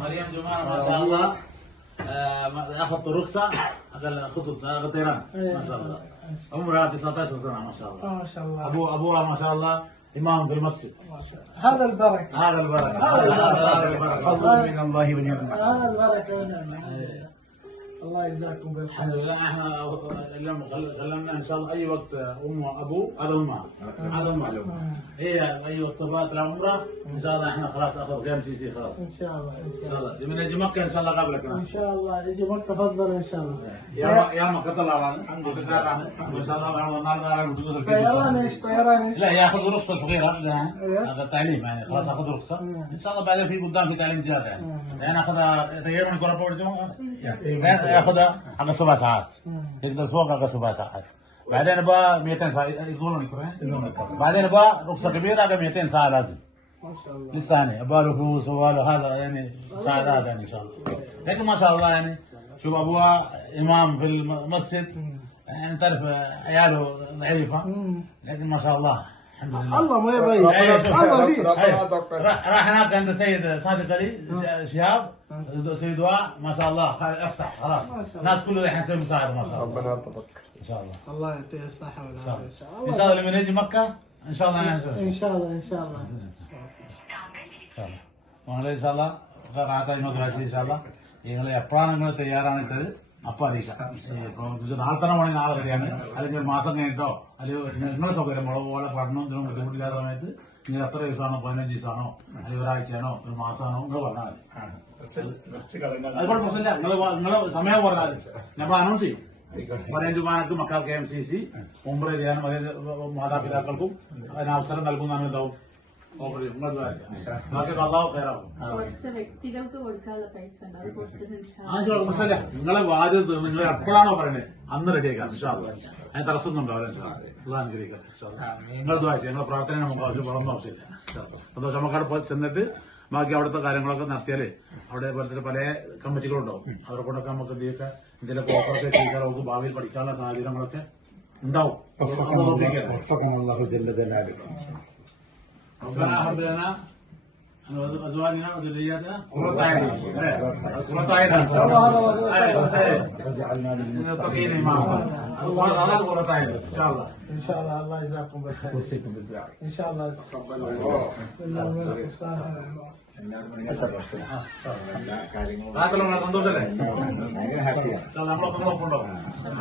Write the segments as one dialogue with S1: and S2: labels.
S1: مريم جمال ما شاء الله. آه، أخذت رخصه أقل خطوط هذا طيران ما شاء الله. عمرها 19 سنة ما شاء الله.
S2: ما شاء الله.
S1: ابو أبوها ما شاء الله إمام في المسجد.
S2: ما شاء الله. هذا البركة.
S1: هذا البركة. هذا البركة.
S3: فضل من الله ونعمه
S2: هذا البركة. ونعمه الله يجزاكم
S1: الحمد
S2: بالخير
S1: لله. إحنا خلمنا إن شاء الله أي وقت أم وأبو هذا امها هذا امها هي اي وقت تبغى العمرة. إن شاء الله إحنا خلاص اخذ كم سي سي خلاص.
S2: إن شاء الله
S1: إن
S2: شاء الله.
S1: من يجي مكة إن شاء الله قبلك.
S2: إن شاء الله. يجي مكة فضل إن شاء الله.
S1: يا يا مكه طلع الحمد لله. ان شاء الله النهارده على.
S2: طيران إيش طيران إيش
S1: لا ياخذ رخصة صغيرة.
S2: أيوه.
S1: هذا تعليم يعني. خلاص أخذ رخصة.
S2: مم.
S1: إن شاء الله بعدين في قدام في تعليم زيادة يعني. يعني اخذها تقريبا ياخذها حق سبع ساعات. يقدر فوق حق سبع ساعات. بعدين بقى 200 ساعة. يقولون يكون بعدين بقى رخصة كبيرة حق 200 ساعة لازم.
S2: ما شاء الله.
S1: لسه يعني له فلوس وله هذا يعني ساعات يعني إن شاء الله. لكن ما شاء الله يعني. شوف ابوها إمام في المسجد. يعني تعرف عياله
S2: ضعيفة.
S1: لكن ما شاء الله.
S2: الله ما يضيع الله
S1: فيك راح هناك عند سيد صادق علي شهاب سيد دعاء ما شاء الله افتح خلاص الناس كلها الحين تسوي مساعده ما شاء الله
S3: ربنا يطبق
S1: ان شاء الله
S2: الله يعطيه الصحه والعافيه
S1: ان شاء الله ان شاء الله لما نجي مكه ان شاء الله
S2: ان شاء الله ان شاء الله
S1: ان شاء الله உங்களே இன்ஷால்லா ராத்தா இன்னொரு வாசி இன்ஷால்லா எங்களை எப்போ நாங்களும் தயாரான അപ്പൊ അറിയിക്കാം ഇപ്പൊ ഇത് നാളെ തന്നെ വേണമെങ്കിൽ നാളെ റെഡിയാണ്. അല്ലെങ്കിൽ ഒരു മാസം കഴിഞ്ഞിട്ടോ അല്ലെങ്കിൽ നിങ്ങളെ സൗകര്യം മുളക് പോലെ പഠനം ഇതിനും ബുദ്ധിമുട്ടില്ലാത്ത സമയത്ത് നിങ്ങൾ എത്ര ദിവസമാണോ പതിനഞ്ച് ദിവസമാണോ അല്ലെങ്കിൽ ഒരാഴ്ചയാണോ ഒരു മാസമാണോ നിങ്ങൾ പറഞ്ഞാൽ മതി. അതുകൊണ്ട് പ്രശ്നമില്ല. നിങ്ങൾ നിങ്ങൾ സമയം പറഞ്ഞാൽ ഞാൻ അനൗൺസ് ചെയ്യും. പതിനഞ്ച് മാനത്ത് മക്കൾക്ക് എം സി സി മുമ്പ് ചെയ്യാനും അതായത് മാതാപിതാക്കൾക്കും അതിന് അവസരം നൽകുന്നതാണ് ഇതാവും. നിങ്ങളെ വാദ്യം നിങ്ങൾ എപ്പോഴാണോ പറയുന്നത് അന്ന് റെഡിയാക്കാം ഇൻഷാല്ല അതിന് തടസ്സമൊന്നും ഉണ്ടാവില്ല അള്ളാഹ് അനുഗ്രഹിക്കട്ടെ ഇൻഷാല്ലാ. നിങ്ങൾ ദ്വാശ നിങ്ങളെ പ്രാർത്ഥന നമുക്ക് ആവശ്യം വളർന്ന ആവശ്യമില്ല. സന്തോഷം. നമുക്ക് അവിടെ ചെന്നിട്ട് ബാക്കി അവിടുത്തെ കാര്യങ്ങളൊക്കെ നടത്തിയാൽ അവിടെ പോലത്തെ പല കമ്മിറ്റികളുണ്ടാവും. അവരെ കൊണ്ടൊക്കെ നമുക്ക് എന്തെയൊക്കെ എന്തെങ്കിലും ഓഫറൊക്കെ ചെയ്താൽ നമുക്ക് ഭാവിയിൽ പഠിക്കാനുള്ള സാഹചര്യങ്ങളൊക്കെ ഉണ്ടാവും. ربنا هب لنا أزواجنا وذرياتنا. قرة اعين قرة اعين إن شاء الله
S3: وجعلنا للمتقين
S1: اماما الله قرة اعين إن شاء الله.
S2: إن شاء الله الله يجزاكم بالخير.
S3: يوصيكم بالدعاء.
S2: إن شاء الله. تقبل
S1: రాత్రులు సంతోషమే
S3: చాలా అమ్మ
S1: సంతోషం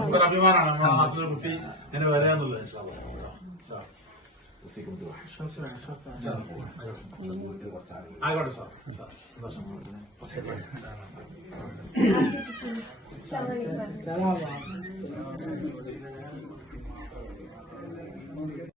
S1: అందరు అభిమానం అట్లా కుట్టి నేను వేరే అందులో उसी को do it. You will do
S3: what's happening.
S2: I got
S1: it, sir. Sir. No,
S2: sir. Salaam.